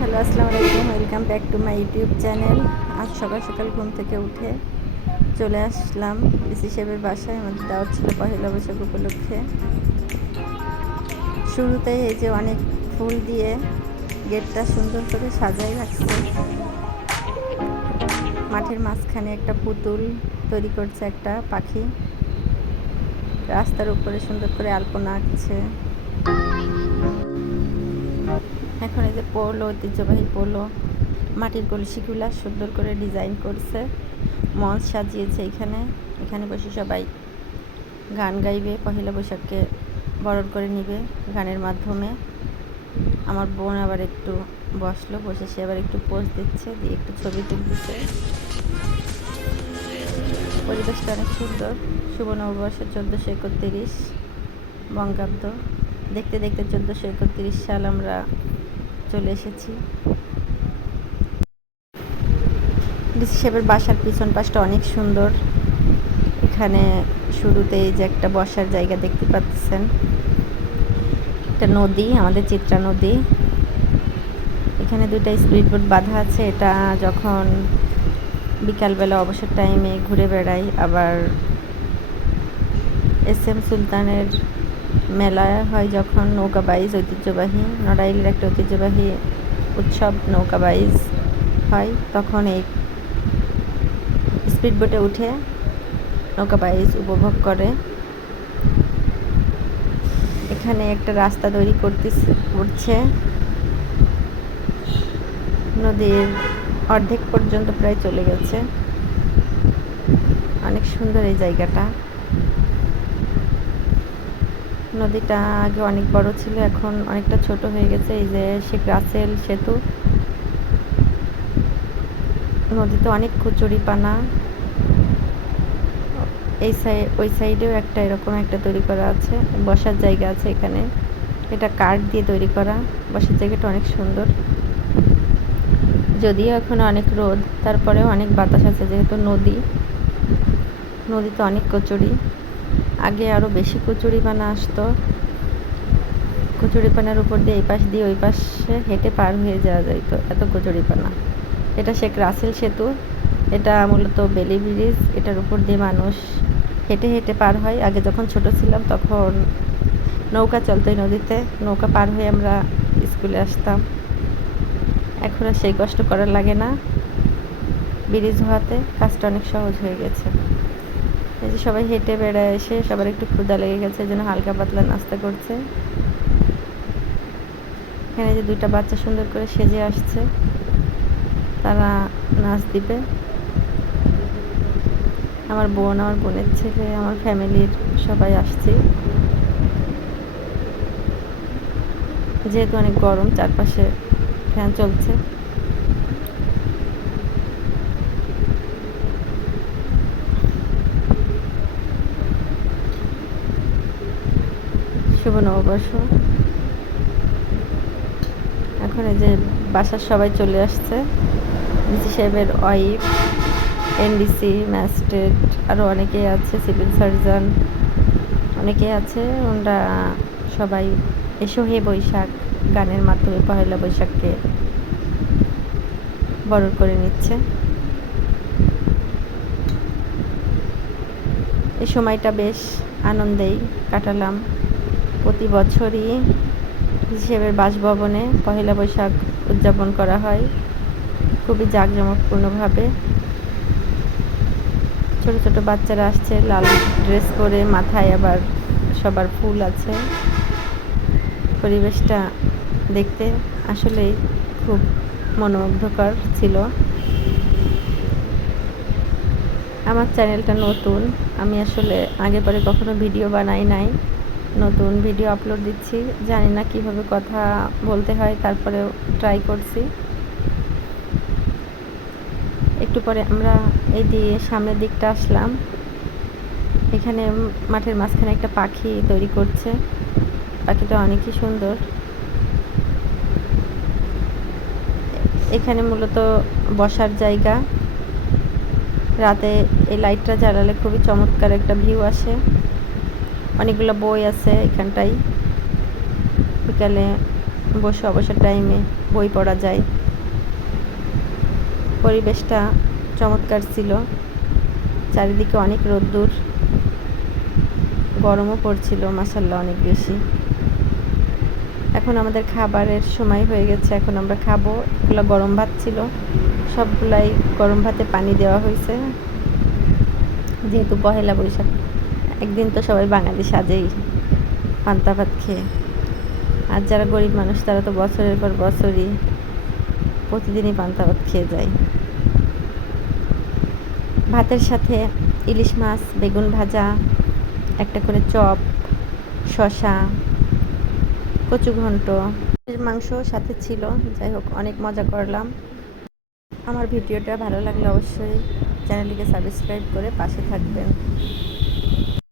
Hello, আসসালামু আলাইকুম। Welcome back to my YouTube channel. আজ সকাল সকাল ঘুম থেকে উঠে চলে আসলাম ডিসি সাহেবের বাসায়। আমাদের দাওয়াত ছিল পহেলা বৈশাখ উপলক্ষে। শুরুতেই এই যে অনেক ফুল দিয়ে গেটটা সুন্দর করে সাজাই রাখছে। মাঠের মাঝখানে একটা পুতুল তৈরি করছে একটা পাখি। রাস্তার উপরে সুন্দর করে আলপনা আঁকছে। এখন এই যে পোলো, ঐতিহ্যবাহী পোলো মাটির কলসিগুলা সুন্দর করে ডিজাইন করছে, মঞ্চ সাজিয়েছে। এখানে বসে সবাই গান গাইবে, পহেলা বৈশাখকে বরণ করে নিবে গানের মাধ্যমে। আমার বোন আবার একটু বসে সে আবার একটু পোজ দিচ্ছে, দিয়ে একটু ছবি তুলতেছে। পরিবেশটা অনেক সুন্দর। শুভ নববর্ষ 1431 বঙ্গাব্দ। দেখতে দেখতে 1431 সাল আমরা চলে এসেছি। ডিসি সাহেবের বাসার পিছন পাশটা অনেক সুন্দর। এখানে শুরুতেই যে একটা বসার জায়গা দেখতে পাচ্ছেন, একটা নদী, আমাদের চিত্রা নদী। এখানে দুইটা স্পিড বোট বাঁধা আছে। এটা যখন বিকালবেলা অবসর টাইমে ঘুরে বেড়াই। আবার SM সুলতানের মেলা হয় যখন, নৌকা বাইচ, ঐতিহ্যবাহী নড়াইলের একটা ঐতিহ্যবাহী উৎসব নৌকা বাইচ হয়, তখন এই স্পিড বোটে উঠে নৌকা বাইচ উপভোগ করে। এখানে একটা রাস্তা তৈরি করছে। নদীর অর্ধেক পর্যন্ত প্রায় চলে গেছে। অনেক সুন্দর এই জায়গাটা। নদীটা আগে অনেক বড় ছিল, এখন অনেকটা ছোট হয়ে গেছে। এই যে শেখ রাসেল সেতু। নদীতে অনেক কচুরিপানা। ওই সাইডেও একটা এরকম একটা তৈরি করা আছে, বসার জায়গা আছে এখানে। এটা কাঠ দিয়ে তৈরি করা। বসার জায়গাটা অনেক সুন্দর। যদিও এখন অনেক রোদ, তারপরেও অনেক বাতাস আছে, যেহেতু নদীতে অনেক কচুরি। আগে আরও বেশি কচুরিপানা আসতো। কচুরিপানার উপর দিয়ে এই পাশ দিয়ে ওই পাশে হেঁটে পার হয়ে যাওয়া যাইতো, এত কচুরিপানা। এটা শেখ রাসেল সেতু। এটা মূলত বেলি ব্রিজ। এটার উপর দিয়ে মানুষ হেঁটে হেঁটে পার হয়। আগে যখন ছোট ছিলাম তখন নৌকা চলতো নদীতে, নৌকা পার হয়ে আমরা স্কুলে আসতাম। এখন আর সেই কষ্ট করার লাগে না। ব্রিজ হওয়াতে কাজটা অনেক সহজ হয়ে গেছে। এই যে সবাই হেঁটে বেড়ায় এসে সবার একটু ক্ষুধা লেগে গেছে, এই জন্য হালকা পাতলা নাস্তা করছে। এখানে যে দুইটা বাচ্চা সুন্দর করে সেজে আসছে, তারা নাচ দিবে। আমার বোন, আমার বোনের ছেলে, আমার ফ্যামিলির সবাই আসছি। যেহেতু অনেক গরম, চারপাশে ফ্যান চলছে। শুভ নববর্ষ। এখন এই যে বাসার সবাই চলে আসছে। ডিসি সাহেবের ওয়াইফ, NDC, ম্যাজিস্ট্রেট, আরও অনেকেই আছে, সিভিল সার্জন, অনেকেই আছে। ওনারা সবাই এসো হে বৈশাখ গানের মাধ্যমে পহেলা বৈশাখকে বরণ করে নিচ্ছে। এই সময়টা বেশ আনন্দেই কাটালাম। প্রতি বছরই হিসেবের বাসভবনে পহেলা বৈশাখ উদযাপন করা হয় খুবই জাঁকজমকপূর্ণভাবে। ছোট ছোট বাচ্চারা আসছে লাল ড্রেস পরে, মাথায় আবার সবার ফুল আছে। পরিবেশটা দেখতে আসলেই খুব মনোমুগ্ধকর ছিল। আমার চ্যানেলটা নতুন, আমি আসলে আগে পরে কখনো ভিডিও বানাই নাই, নতুন ভিডিও আপলোড দিচ্ছি। জানি না কিভাবে কথা বলতে হয়, তারপরেও ট্রাই করছি। একটু পরে আমরা এই দিয়ে সামনের দিকটা আসলাম। এখানে মাঠের মাঝখানে একটা পাখি তৈরি করছে। পাখিটা অনেকই সুন্দর। এখানে মূলত বসার জায়গা। রাতে এই লাইটটা জ্বালালে খুবই চমৎকার একটা ভিউ আসে। অনেকগুলো বই আছে এখানটায়। বিকালে বসে অবসর টাইমে বই পড়া যায়। পরিবেশটা চমৎকার ছিল, চারিদিকে অনেক রোদ্দুর, গরমও পড়ছিল মাশাআল্লাহ অনেক বেশি। এখন আমাদের খাবারের সময় হয়ে গেছে, এখন আমরা খাবো। এগুলো গরম ভাত ছিল, সবগুলাই গরম ভাতে পানি দেওয়া হয়েছে, যেহেতু পহেলা বৈশাখ, একদিন তো সবাই বাঙালি সাজেই পান্তা ভাত খেয়ে। আর যারা গরিব মানুষ তারা তো বছরের পর বছরই প্রতিদিনই পান্তা ভাত খেয়ে যায়। ভাতের সাথে ইলিশ মাছ, বেগুন ভাজা, একটা করে চপ, শসা, কচু ঘন্ট, মাংস সাথে ছিল। যাই হোক, অনেক মজা করলাম। আমার ভিডিওটা ভালো লাগলে অবশ্যই চ্যানেলটিকে সাবস্ক্রাইব করে পাশে থাকবেন।